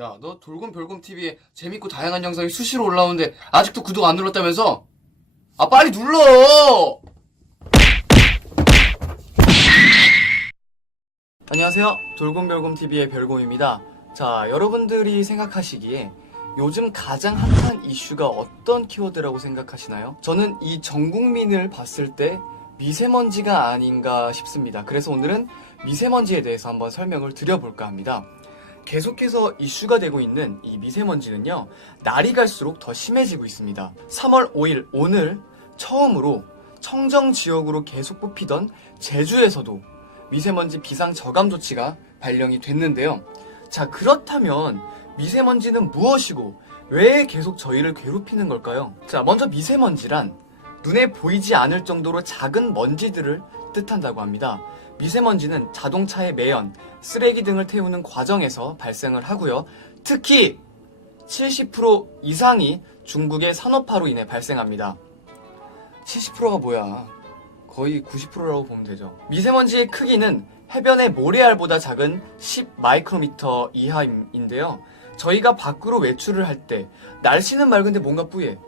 야, 너 돌곰별곰 TV에 재밌고 다양한 영상이 수시로 올라오는데 아직도 구독 안 눌렀다면서? 아, 빨리 눌러! 안녕하세요. 돌곰별곰 TV의 별곰입니다. 자, 여러분들이 생각하시기에 요즘 가장 핫한 이슈가 어떤 키워드라고 생각하시나요? 저는 이 전 국민을 봤을 때 미세먼지가 아닌가 싶습니다. 그래서 오늘은 미세먼지에 대해서 한번 설명을 드려볼까 합니다. 계속해서 이슈가 되고 있는 이 미세먼지는요, 날이 갈수록 더 심해지고 있습니다. 3월 5일 오늘 처음으로 청정 지역으로 계속 뽑히던 제주에서도 미세먼지 비상 저감 조치가 발령이 됐는데요. 자, 그렇다면 미세먼지는 무엇이고 왜 계속 저희를 괴롭히는 걸까요? 자, 먼저 미세먼지란 눈에 보이지 않을 정도로 작은 먼지들을 뜻한다고 합니다. 미세먼지는 자동차의 매연, 쓰레기 등을 태우는 과정에서 발생을 하고요. 특히 70% 이상이 중국의 산업화로 인해 발생합니다. 70%가 뭐야? 거의 90%라고 보면 되죠. 미세먼지의 크기는 해변의 모래알보다 작은 10 마이크로미터 이하인데요. 저희가 밖으로 외출을 할 때 날씨는 맑은데 뭔가 뿌예.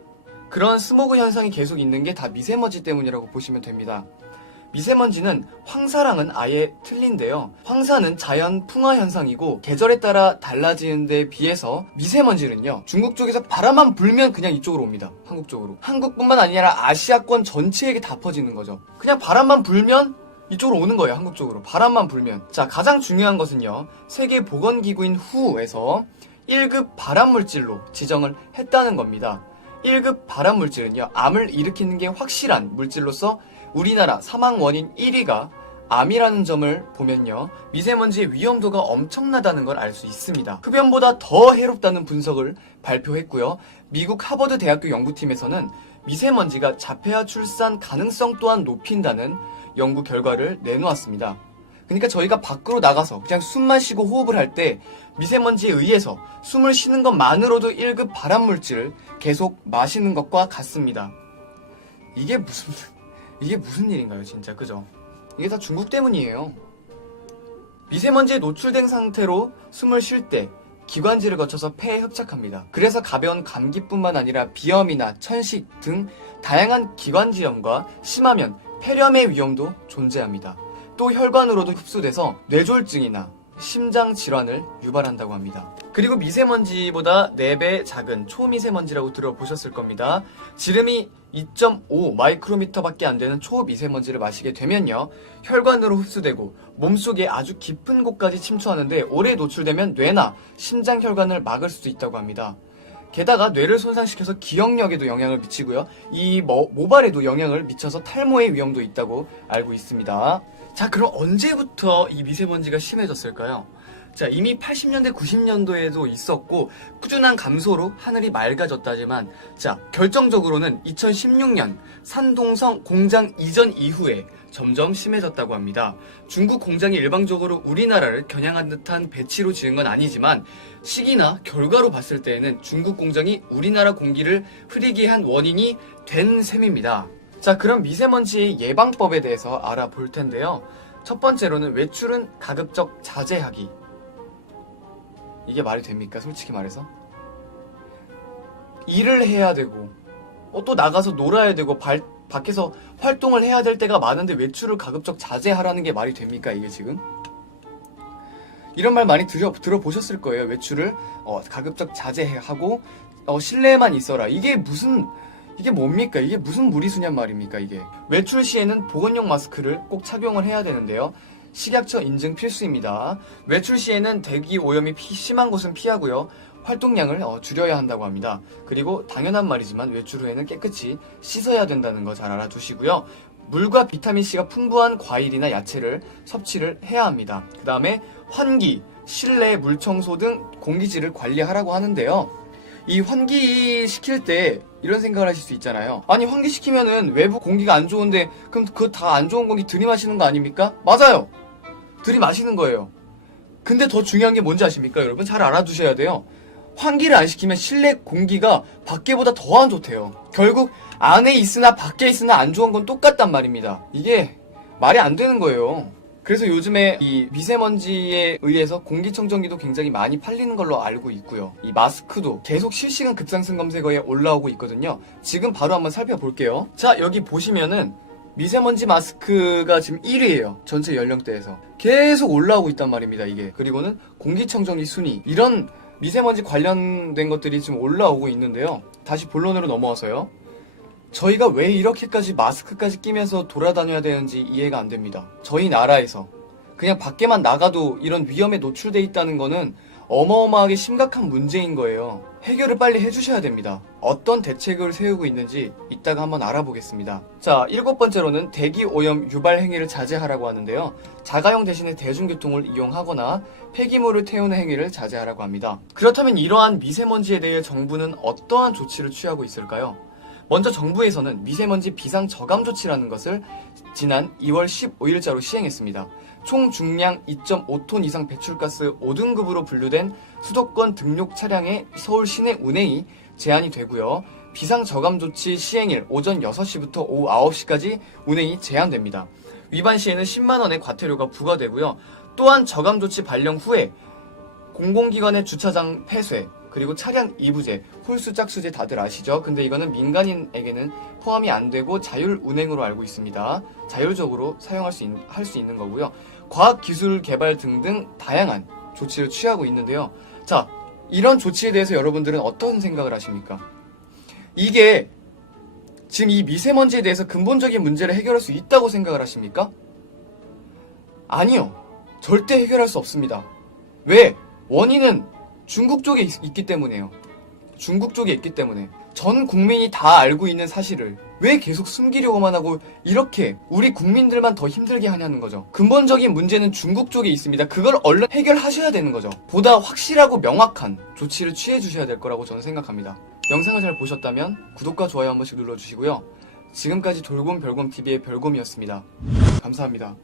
그런 스모그 현상이 계속 있는 게 다 미세먼지 때문이라고 보시면 됩니다. 미세먼지는 황사랑은 아예 틀린데요. 황사는 자연 풍화 현상이고 계절에 따라 달라지는 데 비해서 미세먼지는요, 중국 쪽에서 바람만 불면 그냥 이쪽으로 옵니다. 한국 쪽으로. 한국뿐만 아니라 아시아권 전체에게 다 퍼지는 거죠. 그냥 바람만 불면 이쪽으로 오는 거예요. 한국 쪽으로. 바람만 불면. 자, 가장 중요한 것은요, 세계보건기구인 WHO에서 1급 발암물질로 지정을 했다는 겁니다. 1급 발암물질은요, 암을 일으키는 게 확실한 물질로서 우리나라 사망 원인 1위가 암이라는 점을 보면요, 미세먼지의 위험도가 엄청나다는 걸 알 수 있습니다. 흡연보다 더 해롭다는 분석을 발표했고요. 미국 하버드 대학교 연구팀에서는 미세먼지가 자폐아 출산 가능성 또한 높인다는 연구 결과를 내놓았습니다. 그러니까 저희가 밖으로 나가서 그냥 숨만 쉬고 호흡을 할 때 미세먼지에 의해서 숨을 쉬는 것만으로도 1급 발암물질을 계속 마시는 것과 같습니다. 이게 무슨 일인가요, 진짜, 그죠? 이게 다 중국 때문이에요. 미세먼지에 노출된 상태로 숨을 쉴 때 기관지를 거쳐서 폐에 흡착합니다. 그래서 가벼운 감기뿐만 아니라 비염이나 천식 등 다양한 기관지염과 심하면 폐렴의 위험도 존재합니다. 또 혈관으로도 흡수돼서 뇌졸중이나 심장 질환을 유발한다고 합니다. 그리고 미세먼지보다 4배 작은 초미세먼지라고 들어보셨을 겁니다. 지름이 2.5 마이크로미터밖에 안 되는 초미세먼지를 마시게 되면요, 혈관으로 흡수되고 몸속에 아주 깊은 곳까지 침투하는데 오래 노출되면 뇌나 심장 혈관을 막을 수도 있다고 합니다. 게다가 뇌를 손상시켜서 기억력에도 영향을 미치고요, 이 모발에도 영향을 미쳐서 탈모의 위험도 있다고 알고 있습니다. 자, 그럼 언제부터 이 미세먼지가 심해졌을까요? 자, 이미 80년대, 90년도에도 있었고 꾸준한 감소로 하늘이 맑아졌다지만, 자, 결정적으로는 2016년 산동성 공장 이전 이후에 점점 심해졌다고 합니다. 중국 공장이 일방적으로 우리나라를 겨냥한 듯한 배치로 지은 건 아니지만 시기나 결과로 봤을 때에는 중국 공장이 우리나라 공기를 흐리게 한 원인이 된 셈입니다. 자, 그럼 미세먼지의 예방법에 대해서 알아볼 텐데요. 첫 번째로는 외출은 가급적 자제하기. 이게 말이 됩니까? 솔직히 말해서. 일을 해야 되고, 또 나가서 놀아야 되고, 밖에서 활동을 해야 될 때가 많은데 외출을 가급적 자제하라는 게 말이 됩니까? 이게 지금? 이런 말 많이 들어보셨을 거예요. 외출을 가급적 자제하고 실내에만 있어라. 이게 뭡니까? 이게 무슨 무리수냔 말입니까, 이게. 외출 시에는 보건용 마스크를 꼭 착용을 해야 되는데요. 식약처 인증 필수입니다. 외출 시에는 대기 오염이 심한 곳은 피하고요, 활동량을 줄여야 한다고 합니다. 그리고 당연한 말이지만 외출 후에는 깨끗이 씻어야 된다는 거 잘 알아두시고요. 물과 비타민C가 풍부한 과일이나 야채를 섭취를 해야 합니다. 그 다음에 환기, 실내 물청소 등 공기질을 관리하라고 하는데요. 이 환기 시킬 때 이런 생각을 하실 수 있잖아요. 아니, 환기 시키면은 외부 공기가 안 좋은데 그럼 그 다 안 좋은 공기 들이마시는 거 아닙니까? 맞아요. 들이마시는 거예요. 근데 더 중요한 게 뭔지 아십니까? 여러분 잘 알아두셔야 돼요. 환기를 안 시키면 실내 공기가 밖에보다 더 안 좋대요. 결국 안에 있으나 밖에 있으나 안 좋은 건 똑같단 말입니다. 이게 말이 안 되는 거예요. 그래서 요즘에 이 미세먼지에 의해서 공기청정기도 굉장히 많이 팔리는 걸로 알고 있고요. 이 마스크도 계속 실시간 급상승 검색어에 올라오고 있거든요. 지금 바로 한번 살펴볼게요. 자, 여기 보시면은 미세먼지 마스크가 지금 1위예요. 전체 연령대에서. 계속 올라오고 있단 말입니다, 이게. 그리고는 공기청정기 순위. 이런 미세먼지 관련된 것들이 지금 올라오고 있는데요. 다시 본론으로 넘어와서요. 저희가 왜 이렇게까지 마스크까지 끼면서 돌아다녀야 되는지 이해가 안 됩니다. 저희 나라에서 그냥 밖에만 나가도 이런 위험에 노출돼 있다는 거는 어마어마하게 심각한 문제인 거예요. 해결을 빨리 해주셔야 됩니다. 어떤 대책을 세우고 있는지 이따가 한번 알아보겠습니다. 자, 7번째로는 대기 오염 유발 행위를 자제하라고 하는데요. 자가용 대신에 대중교통을 이용하거나 폐기물을 태우는 행위를 자제하라고 합니다. 그렇다면 이러한 미세먼지에 대해 정부는 어떠한 조치를 취하고 있을까요? 먼저 정부에서는 미세먼지 비상 저감 조치라는 것을 지난 2월 15일자로 시행했습니다. 총 중량 2.5톤 이상 배출가스 5등급으로 분류된 수도권 등록 차량의 서울 시내 운행이 제한이 되고요. 비상 저감 조치 시행일 오전 6시부터 오후 9시까지 운행이 제한됩니다. 위반 시에는 10만 원의 과태료가 부과되고요. 또한 저감 조치 발령 후에 공공기관의 주차장 폐쇄, 그리고 차량 이부제, 홀수 짝수제 다들 아시죠? 근데 이거는 민간인에게는 포함이 안 되고 자율 운행으로 알고 있습니다. 자율적으로 사용할 수 있는 거고요. 과학기술 개발 등등 다양한 조치를 취하고 있는데요. 자, 이런 조치에 대해서 여러분들은 어떤 생각을 하십니까? 이게 지금 이 미세먼지에 대해서 근본적인 문제를 해결할 수 있다고 생각을 하십니까? 아니요. 절대 해결할 수 없습니다. 왜? 원인은 중국 쪽에 있기 때문에요. 중국 쪽에 있기 때문에. 전 국민이 다 알고 있는 사실을 왜 계속 숨기려고만 하고 이렇게 우리 국민들만 더 힘들게 하냐는 거죠. 근본적인 문제는 중국 쪽에 있습니다. 그걸 얼른 해결하셔야 되는 거죠. 보다 확실하고 명확한 조치를 취해 주셔야 될 거라고 저는 생각합니다. 영상을 잘 보셨다면 구독과 좋아요 한 번씩 눌러주시고요. 지금까지 돌곰별곰TV의 별곰이었습니다. 감사합니다.